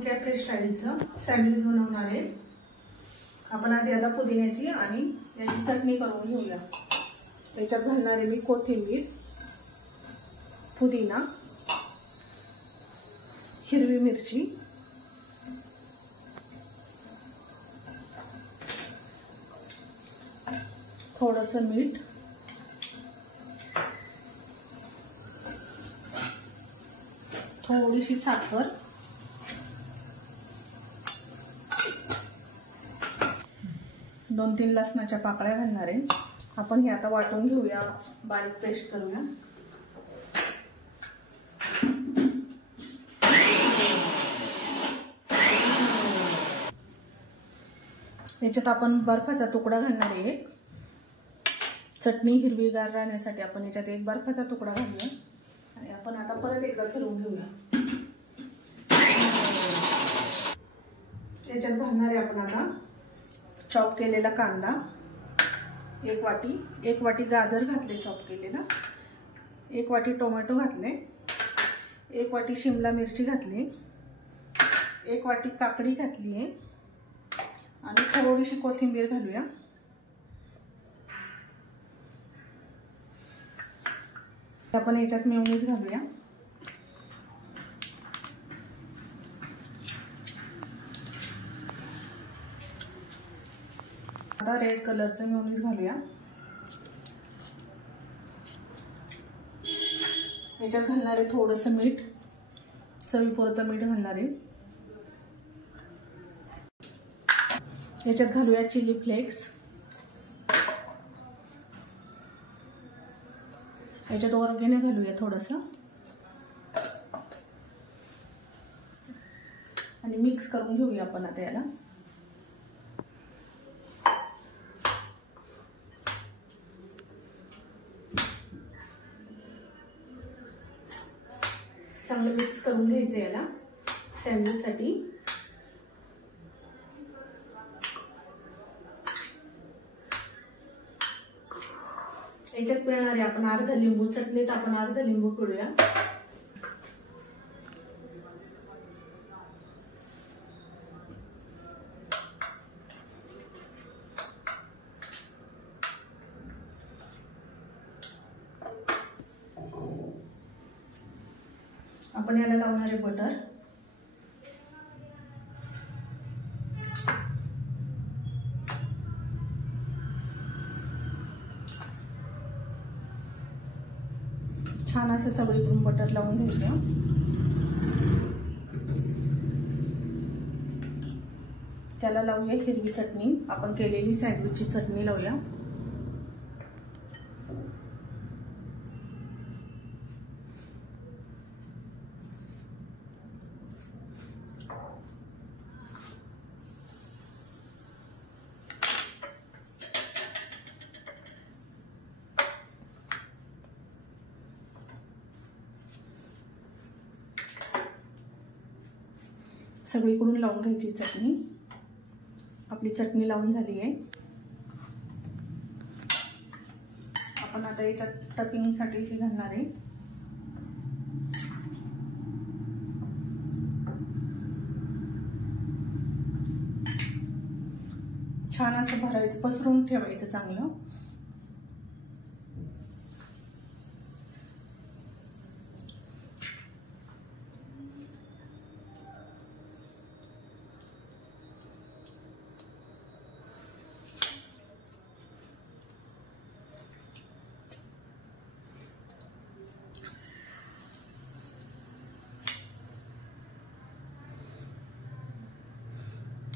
आपण cafe स्टाईलचं sandwich बनवणार आहे। आपण आधी आता पुदिन्याची आणि याची चटणी करून घेऊया। त्याच्यात घालणार आहे मी कोथिंबीर, पुदिना, हिरवी मिरची, थोडंसं मीठ, थोडीशी साखर, दोन तीन लसणाच्या पाकळ्या घालणार आहे। आपण हे आता वाटून घेऊया, बारीक पेस्ट करूया। याच्यात आपण बर्फाचा तुकडा घालणार आहे। चटणी हिरवीगार राहण्यासाठी आपण याच्यात एक बर्फाचा तुकडा घालूया आणि आपण आता परत एकदा फिरवून घेऊया। याच्यात घालणार आहे आपण आता चॉप केलेला कांदा, एक वाटी गाजर घातले चॉप केलेला, एक वाटी टोमॅटो घातले, एक वाटी शिमला मिरची घातली, एक वाटी काकडी घातली आहे आणि थोडीशी कोथिंबीर घालूया। आपण याच्यात मेयोनीज घालूया। आता रेड कलरचं मेयोनीज घालूया। याच्यात घालणार आहे थोडंसं मीठ, चवीपुरतं मीठ घालणार आहे। याच्यात घालूया चिली फ्लेक्स, याच्यात ऑर्गेनो घालूया थोडंसं आणि मिक्स करून घेऊया आपण आता याला। चांगलं मिक्स करून घ्यायचं याला सँडविचसाठी। याच्यात पिळणार आहे आपण अर्धा लिंबू, चटणीत आपण अर्धा लिंबू पिळूया। आपण याला लावणार आहे बटर। छान असं सगळीकडून बटर लावून घ्यायचं। त्याला लावूया हिरवी चटणी, आपण केलेली सँडविचची चटणी लावूया। सगळीकडून लावून घ्यायची चटणी। आपली चटणी लावून झाली आहे। आपण आता याच्यात टपिंगसाठी ही घालणार आहे। छान असं भरायचं, पसरून ठेवायचं चांगलं।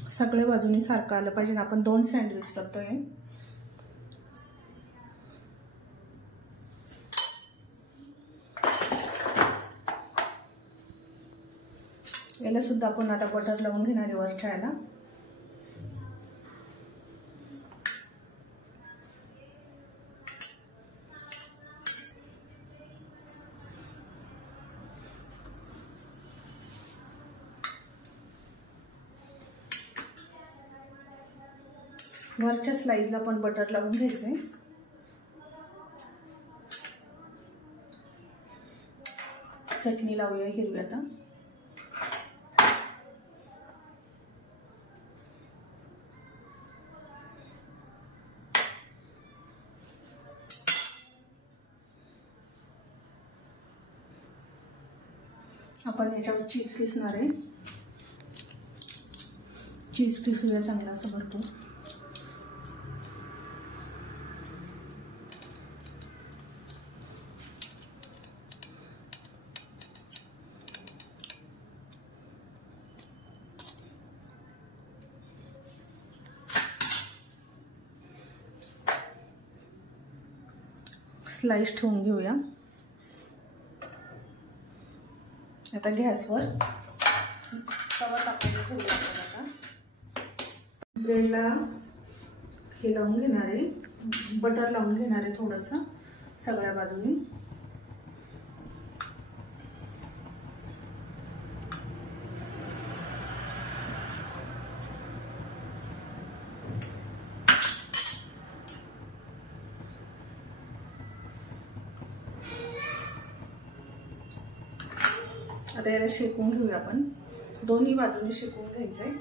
सगळ्या बाजूनी सारखं आलं पाहिजे। आपण 2 सँडविच करतोय। याला सुद्धा आपण आता बटर लावून घेणार आहे वरच्या याला। वरच्या स्लाइसला पण बटर लावून घ्यायचंय। चटणी लावूया हिरवी आता। आपण याच्यावर चीज किसणार आहे. चीज किसूया चांगला असं भरपूर. स्लाइस ठेवून घेऊया. आता गॅसवर तवा तापायला ठेवूया. आता ब्रेडला हे लावून घेणार आहे, बटर लावून घेणार आहे थोडंसं सगळ्या बाजूनी. आता याला शेकून घेऊया आपण. दोन्ही बाजूने शेकून घ्यायचंय.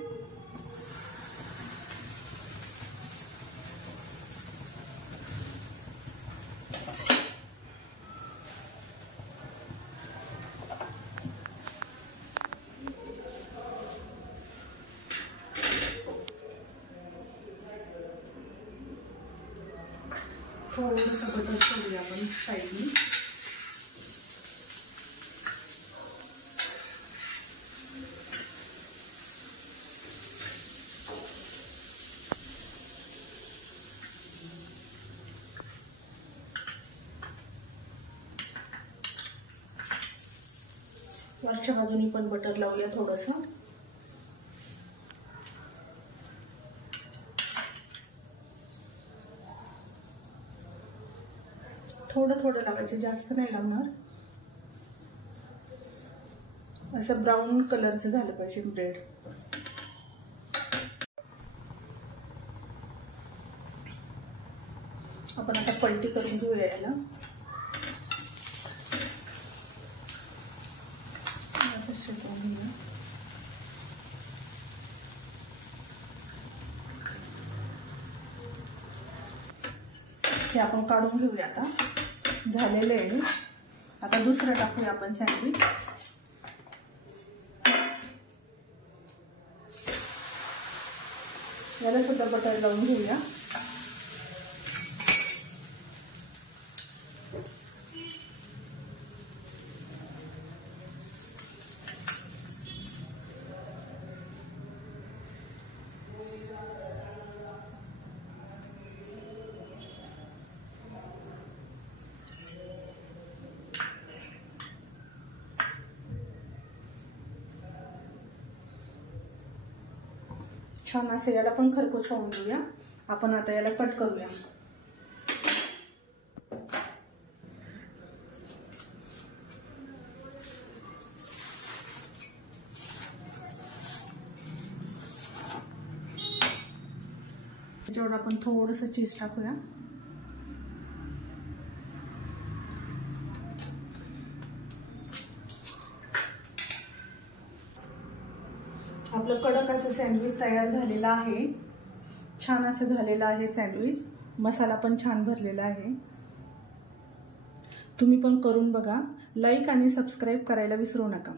थोडंसं बटर ठेवूया आपण साईडनी. वरच्या बाजूनी पण बटर लावूया थोडंसं. थोडं थोडं लावायचं, जास्त नाही लावणार. असं ब्राऊन कलरचं झालं पाहिजे ब्रेड. आपण आता पलटी करून घेऊया याला. हे आपण काढून घेऊया. आता झालेलं आहे. आता दुसरं टाकूया आपण सँडविच. याला सुद्धा बटर लावून घेऊया. छान असे याला पण खरपूस होऊन घेऊया. आपण आता याला कट करूया. त्याच्यावर आपण थोडंसं चीज टाकूया. आपलं कडक असं सँडविच तयार झालेलं आहे. छान असं झालेलं आहे सँडविच. मसाला पण छान भरलेला आहे. तुम्ही पण करून बघा. लाईक आणि सबस्क्राईब करायला विसरू नका.